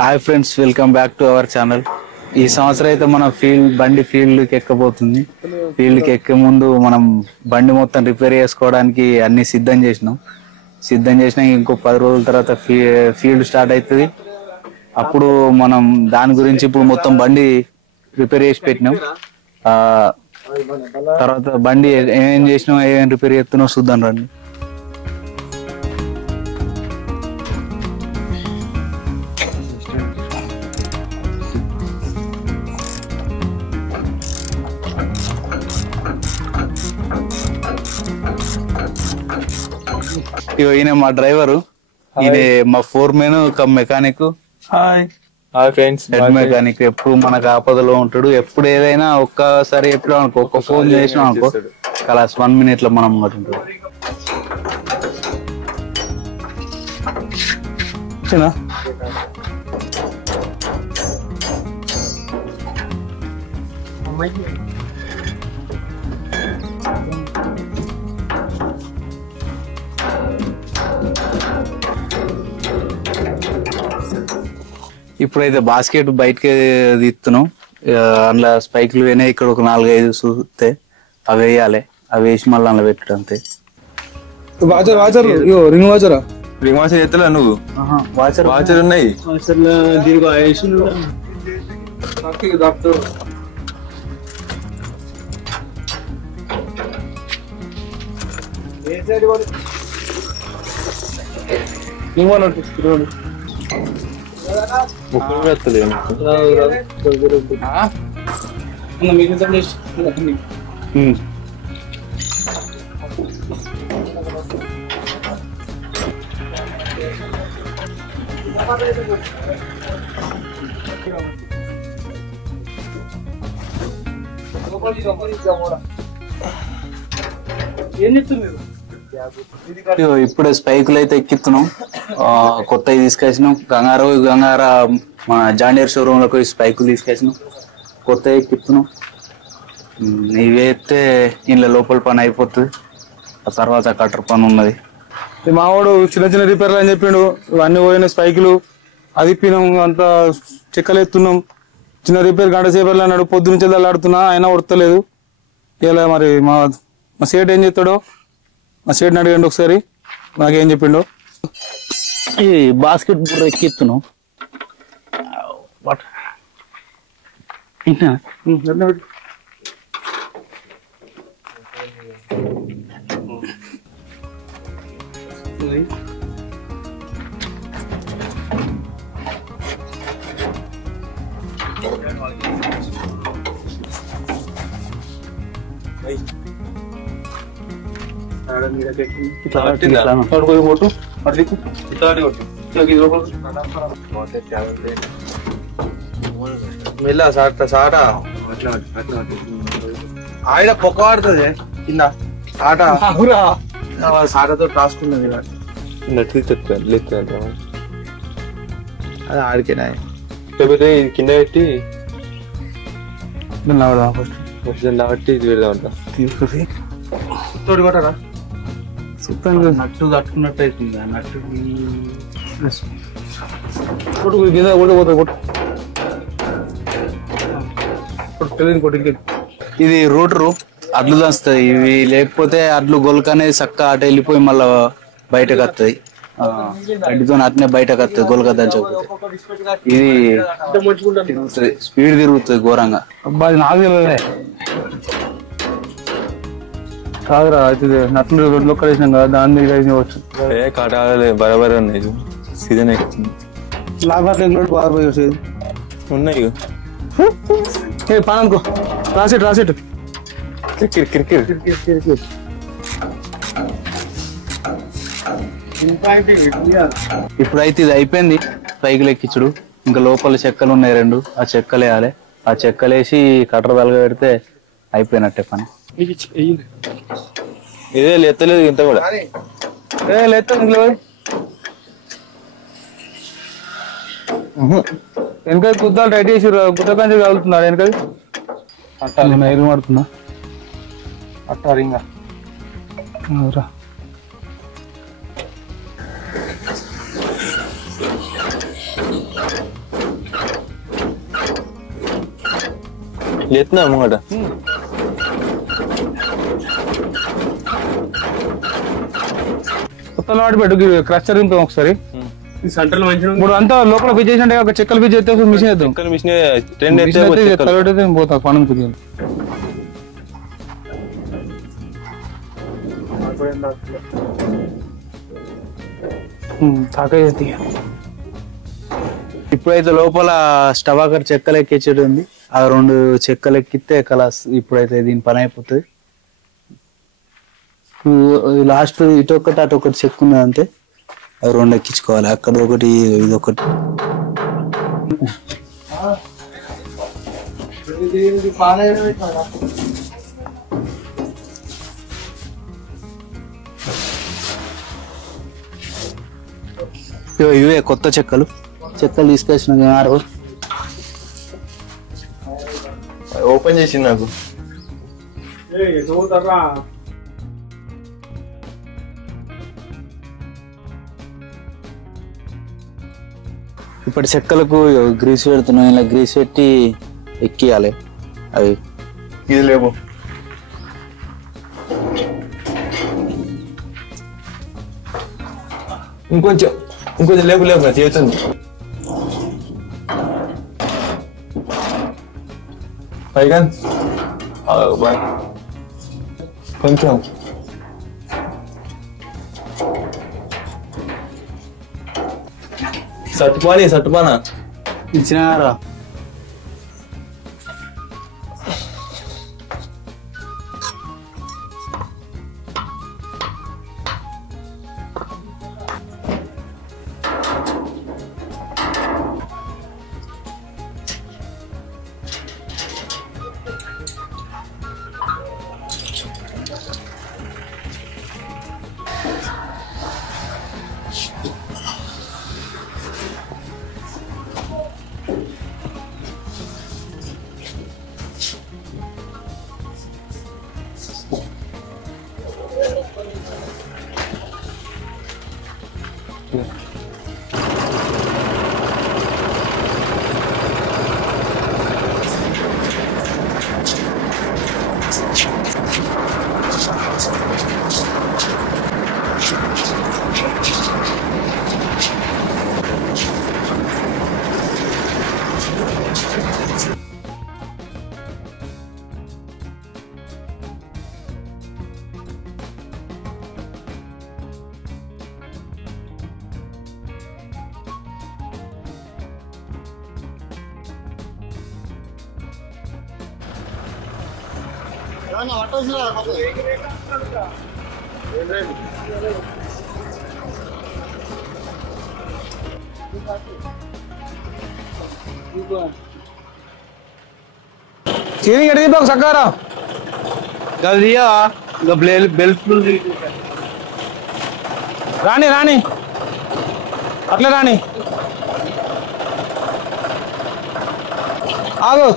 Hi friends, welcome back to our channel. ఈ సంవత్సరం అయితే మనం బండి ఫీల్డ్కి ఎక్కబోతుంది. ఫీల్డ్కి ఎక్కే ముందు మనం బండి మొత్తం రిపేర్ చేసుకోవడానికి అన్ని సిద్ధం చేసినా ఇంకో 10 రోజుల తర్వాత ఫీల్డ్ స్టార్ట్ అవుతుంది. అప్పుడు మనం దాని గురించి ఇప్పుడు మొత్తం బండి రిపేర్ చేసి పెట్టినాం. తర్వాత బండి ఏమేం చేసినాం, ఏమేమి రిపేర్ చేస్తున్నాం చూద్దాం రండి. ఈయన మా డ్రైవరు, ఈయన మా foremen come mechanic. Hi friends, head mechanic. ఎప్పుడు మనకు ఆపదలో ఉంటాడు. ఎప్పుడు ఏదైనా ఒక్కసారి ఎప్పుడు అనుకో, ఒక్క ఫోన్ చేసినాం అనుకో, కలాస్ 1 minute లో మనం ఉంటాడు. ఇప్పుడైతే బాస్కెట్ బయటకి తీస్తున్నాం. అందులో స్పైక్లు పోయినాయి. ఇక్కడ ఒక 4-5 చూస్తే అవి వేయాలి. అవి వేసి మళ్ళీ అందులో పెట్టడం అంతే. రింగ్ వాచర్ ఎత్తలా నువ్వు? వాచర్ ఉన్నాయి. ఇప్పుడే స్పైకులు అయితే ఎక్కిస్తున్నాం. కొత్తవి తీసుకొచ్చినాం. గంగార మన జాండియర్ షోరూమ్ లోకి స్పైకులు తీసుకొచ్చినాం. కొత్తవి ఎక్కిస్తున్నాం. ఇవైతే ఇంట్లో లోపల పని అయిపోతుంది. ఆ తర్వాత కట్టర్ పని ఉన్నది. మావాడు చిన్న చిన్న రిపేర్లు అని చెప్పిండు. ఇవన్నీ పోయిన స్పైకులు అది ఇప్పినాం. అంతా చెక్కలు ఎత్తున్నాం. చిన్న రిపేర్ గంట సేపర్లు అన్నాడు. పొద్దు నుంచి ఆడుతున్నా, అయినా ఉడతలేదు. ఇలా మరి మా సేట్ ఏం చెప్తాడో, మా సేట్ని అడిగండి ఒకసారి. నాకేం చెప్పిండో. ఈ బాస్కెట్ బుర్ర ఎక్కిస్తున్నాం. ఆయన పొక్క పడుతుంది కింద ఆట సాటతో రాసుకున్నది. అది ఆడికేనా లేకపోతే ఇది కింద పెట్టి లాబట్టి ఇది పెడదాం. తీసుకొచ్చి తోడి కొట్టరా నట్టు కట్టుకున్నట్టు అవుతుంది. నట్టు కింద ఇది రూటరు అడ్లు దంచుతుంది. ఇవి లేకపోతే అడ్లు గొలకనే చక్క అటు వెళ్ళిపోయి మళ్ళా బయటకు వస్తుంది. అడ్డుతో అట్నే బయటకు వస్తుంది గొలక దంచకపోతే. ఇది తిరుగుతుంది, స్పీడ్ తిరుగుతుంది ఘోరంగా. అబ్బా అది నాకు తెలియదే కాదురా. అయితే నట్లు రోడ్లో కలిసినాం కదా, దాని మీద కలిసినవచ్చు. కటాలే బరాబర్ ఉన్నాయి. సీజన్ ఎక్కుతుంది. ఉన్నాయి పని అనుకో. రాసేట్ ఇప్పుడైతే ఇది అయిపోయింది పైకి ఎక్కించుడు. ఇంకా లోపల చెక్కలు ఉన్నాయి 2. ఆ చెక్కలు వేయాలి. ఆ చెక్కలు వేసి కట్టర్ తలగా పెడితే అయిపోయినట్టే పని. ఇదే లేతలేదు ఇంత కూడా. వెనక కుద్దాలు టైట్ చేసి గుట్ట కంచి కలుగుతున్నాడు. వెనకది ఎరుగు పడుతున్నా అట్టారింగా. చేస్తున్నా ముంగట కొత్త వాడి పెట్టు క్రస్టర్ దింపాం ఒకసారి సెంటర్ మంచిగా ఇప్పుడు అంతా లోపల ఫిట్ చేసి ఒక చెక్కలు ఫిట్ చేస్తే మిషన్ వేద్దాం మిషన్ ట్రెండ్ అయితే పోతా పనులు కుదిరి ఇప్పుడైతే లోపల స్టవాకర్ చెక్కలు ఎక్కించేది ఉంది. ఆ 2 చెక్కలు ఎక్కితే కలాస్ ఇప్పుడైతే దీని పని అయిపోతుంది. లాస్ట్ ఇటొకటి అటొకటి చెక్ ఉన్నది అంతే. అవి 2 ఎక్కించుకోవాలి. అక్కడ ఒకటి ఇదొకటి. ఇవే కొత్త చెక్కలు తీసుకొచ్చిన ఓపెన్ చేసింది నాకు. ఇప్పటి చెక్కలకు గ్రీస్ పెడుతున్నాం. ఇలా గ్రీస్ పెట్టి ఎక్కియాలి అవి. ఇది లేవు ఇంకొంచెం లేపు చేస్తుంది పైగా కొంచెం సట్టుపానా ఇచ్చినారా? చీని ఎడిది బాగు సక్కారా గదియా బెల్ట్ రాణి అట్లా రాణి ఆగు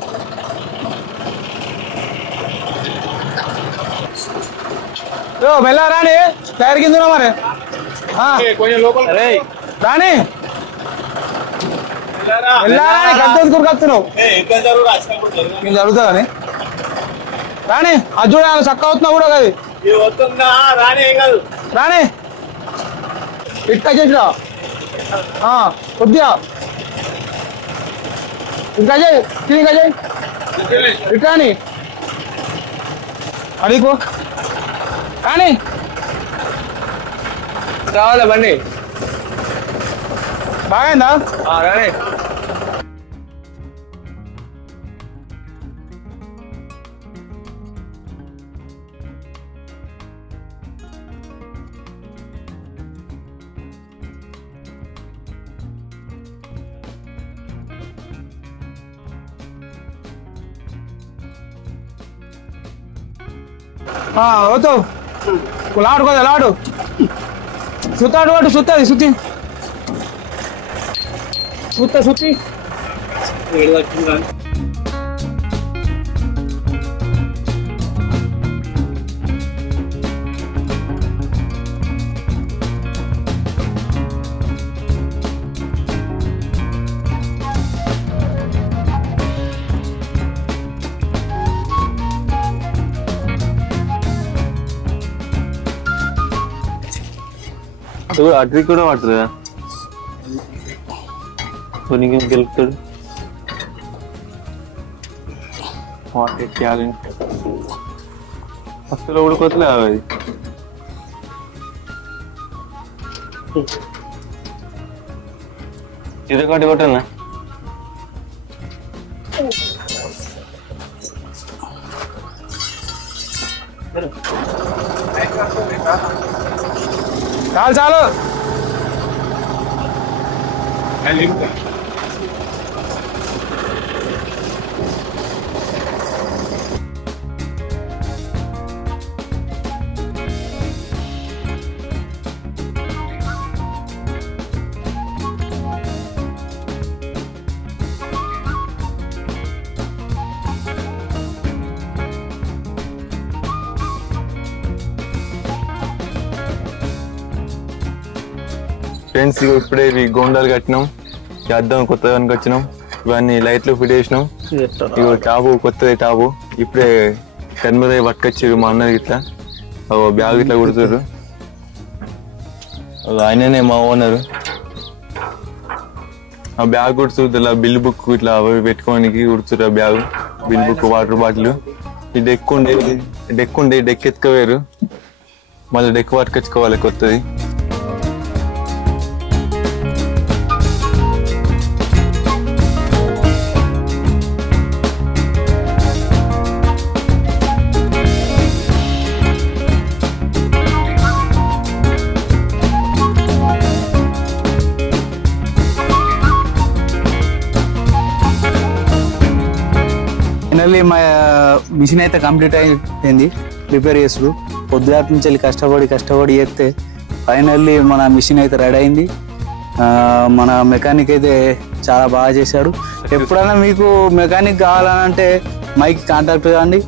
మెల్ల రాణి టైర్ కింద మరి రాణి గద్దెందుకు కత్తున్నావు నేను జరుగుతుందని రాణి అది చూడ చక్క అవుతున్నావు కూడా కది రాణి ఇట్లా చేసిరా కొద్దిగా ఇంకా చేయి ఇంకా చేయి ఇట్లాని అడిగో కానీ రావాలా బండి బాగైందా రానే వద్దు లాడు కదా లాడు సుత్తాడు వాడు సుత్తది సుత్తి సుత్తి అటు కూడా పడుతుందా ఇంకేం గెలుపుతాడు వాట్ టాలెంట్ అసలు ఉడికొత్తలే అది చిరకాటి కొట్టన్నా చాలు చాలు ఫ్రెండ్స్ ఇప్పుడే ఇవి గోండాలు కట్టినాం అద్దం కొత్తగా వచ్చినాం ఇవన్నీ లైట్లు ఫిట్ చేసినాం ఇగో టాపు కొత్తది టాపు ఇప్పుడే టెర్మినల్ పట్టుకొచ్చారు మా అన్నది ఇట్లా బ్యాగ్ ఇట్లా కుడుతారు ఆయననే మా ఓనరు ఆ బ్యాగ్ కుడుతుంది ఇలా బిల్ బుక్ ఇట్లా పెట్టుకోనికి కుడుతురు ఆ bag bill book water bottle ఈ డెక్ ఉండే డెక్ ఎత్తుకోవేరు మళ్ళీ డెక్ పట్టుకొచ్చుకోవాలి కొత్తది ఫైనల్లీ మా మిషన్ అయితే కంప్లీట్ అయిపోయింది రిపేర్ చేసుడు పొద్దుగాటి నుంచి వెళ్ళి కష్టపడి చేస్తే ఫైనల్లీ మన మిషన్ అయితే రెడీ అయింది మన మెకానిక్ అయితే చాలా బాగా చేశాడు ఎప్పుడైనా మీకు మెకానిక్ కావాలంటే మైకి కాంటాక్ట్ కాండి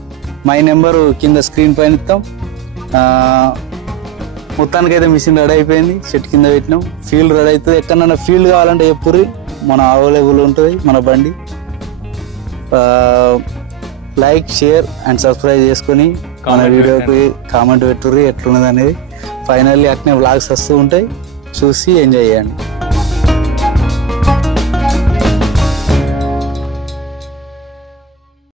మై నెంబరు కింద స్క్రీన్ పైన ఇస్తాం మొత్తానికైతే మిషన్ రెడీ అయిపోయింది చెట్టు కింద పెట్టినాం ఫీల్డ్ రెడీ అవుతుంది ఎక్కడైనా ఫీల్డ్ కావాలంటే ఎప్పుడు మన అవైలబుల్ ఉంటుంది మన బండి లైక్ షేర్ అండ్ సబ్స్క్రైబ్ చేసుకుని మన వీడియోకి కామెంట్ పెట్టుర్రి ఎట్లున్నది అనేది ఫైనల్లీ అట్నే వ్లాగ్స్ వస్తూ ఉంటాయి చూసి ఎంజాయ్ చేయండి